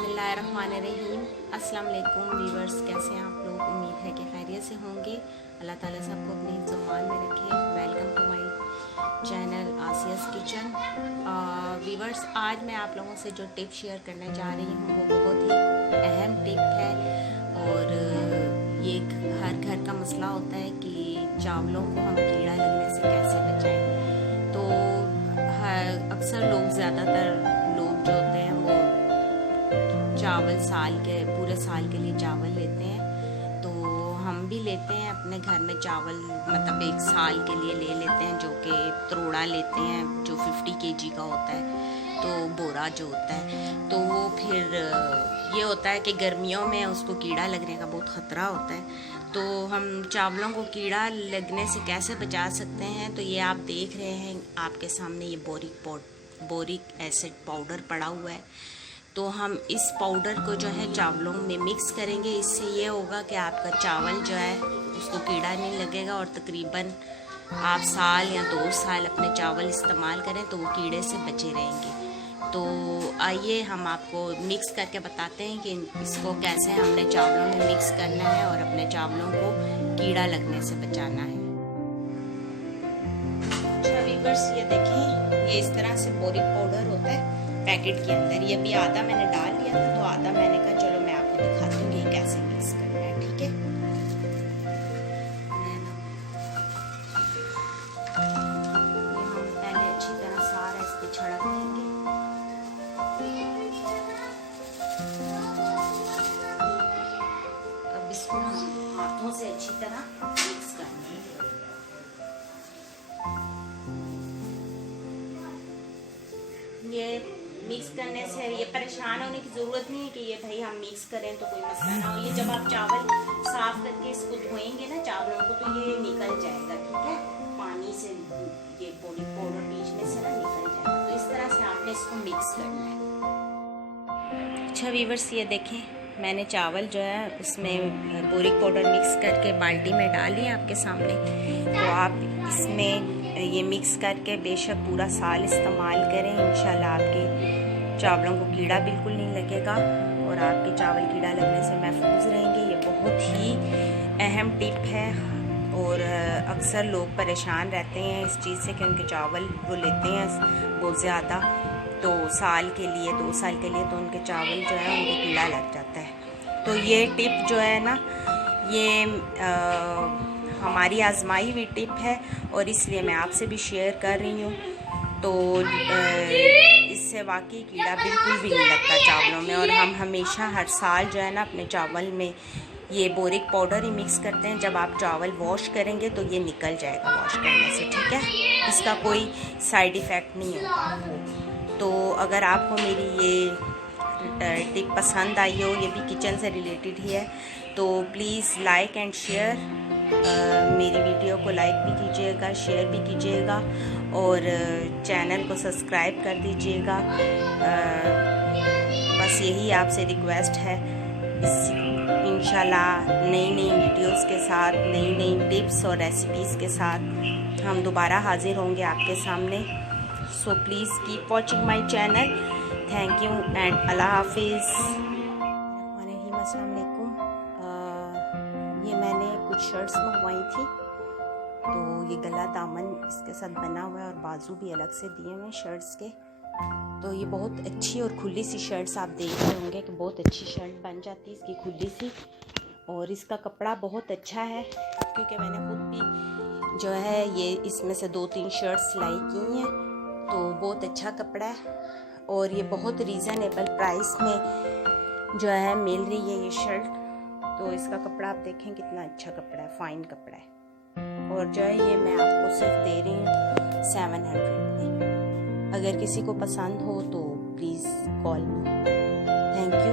बिस्मिल्लाहिर्रहमानिर्रहीम। अस्सलाम वालेकुम व्यूअर्स, कैसे हैं आप लोग? उम्मीद है कि खैरियत से होंगे। अल्लाह ताला सबको अपने हिफ्ज़-ओ-मान में रखे। Welcome to my channel Asiya's kitchen. Viewers, आज मैं आप लोगों से जो टिप शेयर करने जा रही हूँ वो बहुत ही अहम टिप है और ये हर घर का मसला होता है कि चावलों को हम कीड़ा लगने से कैसे बचाएं। तो अक्सर लोग, ज़्यादातर लोग जो होते हैं वो चावल पूरे साल के लिए चावल लेते हैं। तो हम भी लेते हैं अपने घर में चावल, मतलब एक साल के लिए ले लेते हैं, जो कि तरोड़ा लेते हैं जो 50 kg का होता है, तो बोरा जो होता है। तो वो फिर ये होता है कि गर्मियों में उसको कीड़ा लगने का बहुत ख़तरा होता है। तो हम चावलों को कीड़ा लगने से कैसे बचा सकते हैं, तो ये आप देख रहे हैं आपके सामने ये बोरिक एसिड पाउडर पड़ा हुआ है। तो हम इस पाउडर को जो है चावलों में मिक्स करेंगे। इससे ये होगा कि आपका चावल जो है उसको कीड़ा नहीं लगेगा और तकरीबन आप साल या 2 साल अपने चावल इस्तेमाल करें तो वो कीड़े से बचे रहेंगे। तो आइए हम आपको मिक्स करके बताते हैं कि इसको कैसे हमने चावलों में मिक्स करना है और अपने चावलों को कीड़ा लगने से बचाना है। अच्छा व्यूअर्स, ये देखें, ये इस तरह से बोरिक पाउडर होता है पैकेट के अंदर। ये भी आधा मैंने डाल लिया था, तो आधा मैंने कहा चलो मैं आपको दिखाती हूँ कि कैसे मिक्स करना है। ठीक है, ये हम पहले अच्छी तरह सारा इस पे छिड़क देंगे। अब इसको हम हाथों से अच्छी तरह मिक्स करना है। ये मिक्स करने से ये परेशान होने की ज़रूरत नहीं है कि ये भाई हम मिक्स करें तो कोई मसला ना हो। ये जब आप चावल साफ करके इसको धोएंगे ना चावलों को, तो ये निकल जाएगा। ठीक है, पानी से ये बोरिक पाउडर बीच में से ना निकल जाएगा। तो इस तरह से आपने इसको मिक्स करना है। अच्छा व्यूअर्स, ये देखें, मैंने चावल जो है उसमें बोरिक पाउडर मिक्स करके बाल्टी में डाली है आपके सामने। तो आप इसमें ये मिक्स करके बेशक पूरा साल इस्तेमाल करें, इंशाल्लाह आपके चावलों को कीड़ा बिल्कुल नहीं लगेगा और आपके चावल कीड़ा लगने से महफूज रहेंगे। ये बहुत ही अहम टिप है और अक्सर लोग परेशान रहते हैं इस चीज़ से कि उनके चावल वो लेते हैं बहुत ज़्यादा, तो साल के लिए 2 साल के लिए, तो उनके चावल जो है उनको कीड़ा लग जाता है। तो ये टिप जो है ना, ये हमारी आजमाई हुई टिप है और इसलिए मैं आपसे भी शेयर कर रही हूँ। तो इससे वाकई कीड़ा बिल्कुल भी नहीं लगता चावलों में। और हम हमेशा हर साल जो है ना अपने चावल में ये बोरिक पाउडर ही मिक्स करते हैं। जब आप चावल वॉश करेंगे तो ये निकल जाएगा वॉश करने से। ठीक है, इसका कोई साइड इफ़ेक्ट नहीं होगा। तो अगर आपको मेरी ये टिप पसंद आई हो, ये भी किचन से रिलेटेड ही है, तो प्लीज़ लाइक एंड शेयर। मेरी वीडियो को लाइक भी कीजिएगा, शेयर भी कीजिएगा और चैनल को सब्सक्राइब कर दीजिएगा। बस यही आपसे रिक्वेस्ट है। इंशाल्लाह नई वीडियोस के साथ, नई टिप्स और रेसिपीज़ के साथ हम दोबारा हाजिर होंगे आपके सामने। So please keep watching my channel. Thank you and अल्लाह हाफिज़। अस्सलाम वालेकुम। ये मैंने कुछ शर्ट्स मंगवाई थी, तो ये गला दामन इसके साथ बना हुआ है और बाजू भी अलग से दिए हुए हैं शर्ट्स के। तो ये बहुत अच्छी और खुली सी शर्ट्स, आप देख रहे होंगे कि बहुत अच्छी शर्ट बन जाती है इसकी खुली सी। और इसका कपड़ा बहुत अच्छा है क्योंकि मैंने खुद भी जो है ये इसमें से 2-3 शर्ट्स सिलाई की हैं। तो बहुत अच्छा कपड़ा है और ये बहुत रीज़नेबल प्राइस में जो है मिल रही है ये शर्ट। तो इसका कपड़ा आप देखें कितना अच्छा कपड़ा है, फाइन कपड़ा है। और जो है ये मैं आपको सिर्फ दे रही हूँ 700 में। अगर किसी को पसंद हो तो please call me. Thank you.